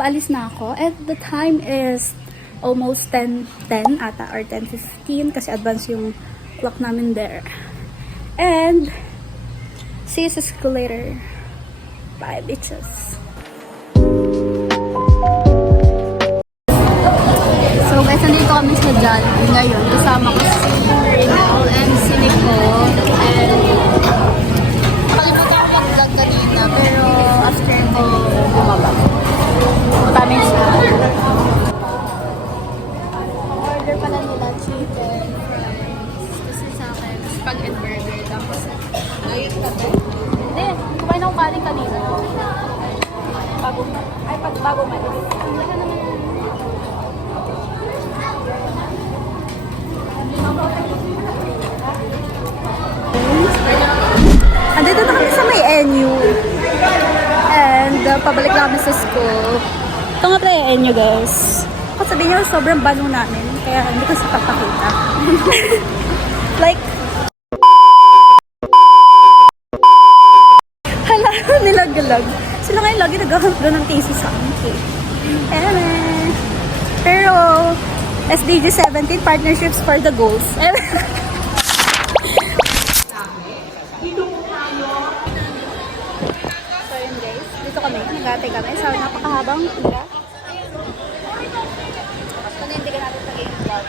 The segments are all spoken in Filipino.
paalis na ako. And the time is almost 10:10 ata or 10:15 kasi advance yung clock namin there. And see you sa school later. Bye, bitches. So guys, nandito kami sa Jollibee ngayon. Kasama ko si Rachel and si Nicole. And nakalimutan ko mag-vlog kanina pero after ko bumaba. Matami siya. Order pala nila chicken, fries. Kasi sa akin, spag and burger. Tapos, ayun ka ba? Hindi, kumain ako kanin kanina. Bago malis. Andito na kami sa may NU. And pabalik na kami sa school. Ito nga pala yung NU, guys. Kung sabihin nyo, sobrang bano namin. Kaya hindi ko siya papakita. Like, hala, nilaglag. Sila ngayon lagi naghahanap ng thesis sa akin. Pero, SDG 17, Partnerships for the Goals. So yun guys, dito kami, nag-atay kami sa napakahabang pila. Panindigan natin sa game vlog.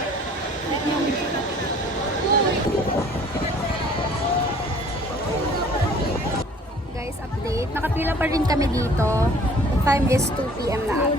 Guys, update. Nakapila pa rin kami dito. The time is 2 PM na.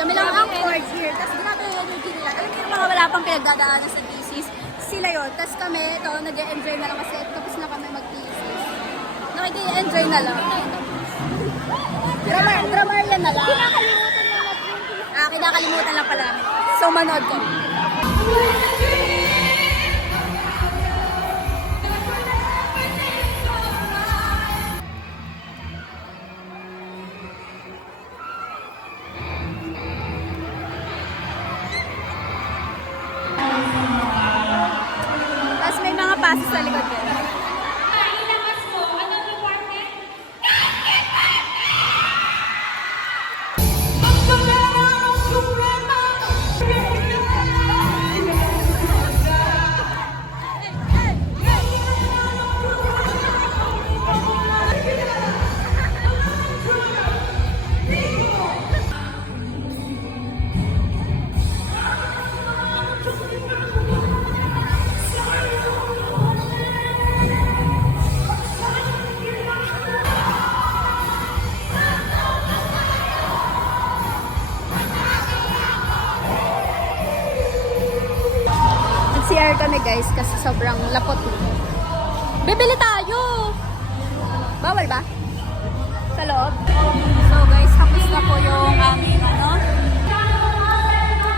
Kami lang ang fourth year. Tapos grabe yung energy nila. Alam niyo yung mga wala pang pinagdadaanan sa thesis. Sila yun. Tapos kami, ito, nag-enjoy na lang kasi tapos na kami mag-thesis. Nakiki-enjoy na lang. Drummer yan na lang. Kinakalimutan na lang. Kinakalimutan lang pala. So, manood ko. Pasok sa likod ko. CR kami guys kasi sobrang lapot. Bibili tayo! Bawal ba? Sa loob? So guys, tapos na po yung aming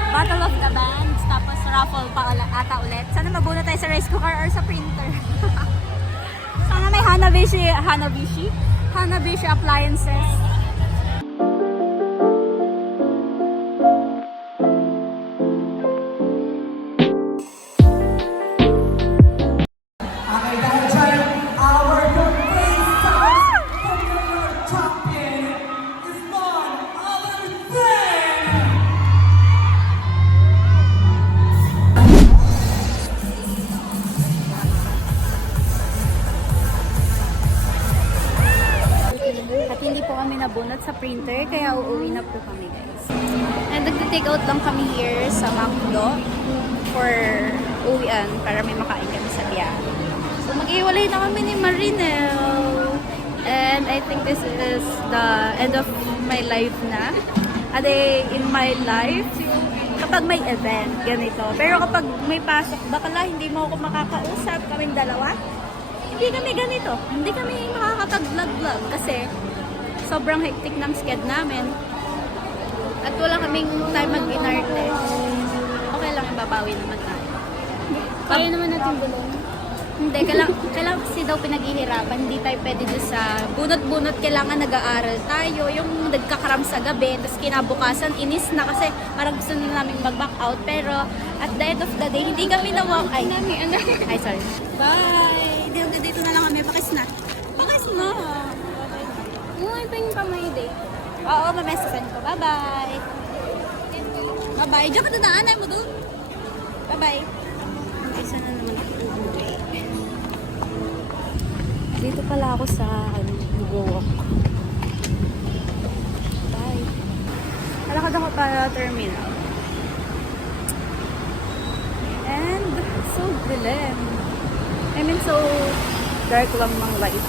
Battle of the Bands. Tapos raffle pa ata ulit. Sana mabunot tayo sa rice cooker or sa printer. Sana may Hanabishi appliances. Okay, dahil dyan, our praise time for your champion is none other than... At hindi po kami nabunot sa printer, kaya uuwi na po kami, guys. And nag-take out lang kami here sa McDo for uwian para may makain kami sa biyahe. So mag-iwalay na kami ni Marinel. And I think this is the end of my life na. A day in my life. Kapag may event, ganito. Pero kapag may pasok, bakala hindi mo ako makakausap, kaming dalawa. Hindi kami ganito. Hindi kami makakapag-vlog-vlog kasi sobrang hectic ng sked namin. At wala kaming time mag-inarte. Okay lang, babawi naman tayo. Kaya naman natin bulong. Hindi, kailangan kasi daw pinaghihirapan. Hindi tayo pwede doon sa bunot-bunot. Kailangan nag-aaral tayo. Yung nagkakaram sa gabi, tapos kinabukasan, inis na kasi parang gusto na namin mag-back out. Pero at the end of the day, hindi kami nawang... Ay, sorry. Bye! Dito na lang kami. Pakis na. Pakis na! Umuwi pa yung kamay day. Oo, mamesasan ko. Bye-bye! Bye-bye! Diyan ka dadaanan mo doon. Bye-bye! Isa na naman ako. Dito pala ako sa Goa. Bye. Alakad ako para terminal. And so dilim. I mean so dark lang ng light.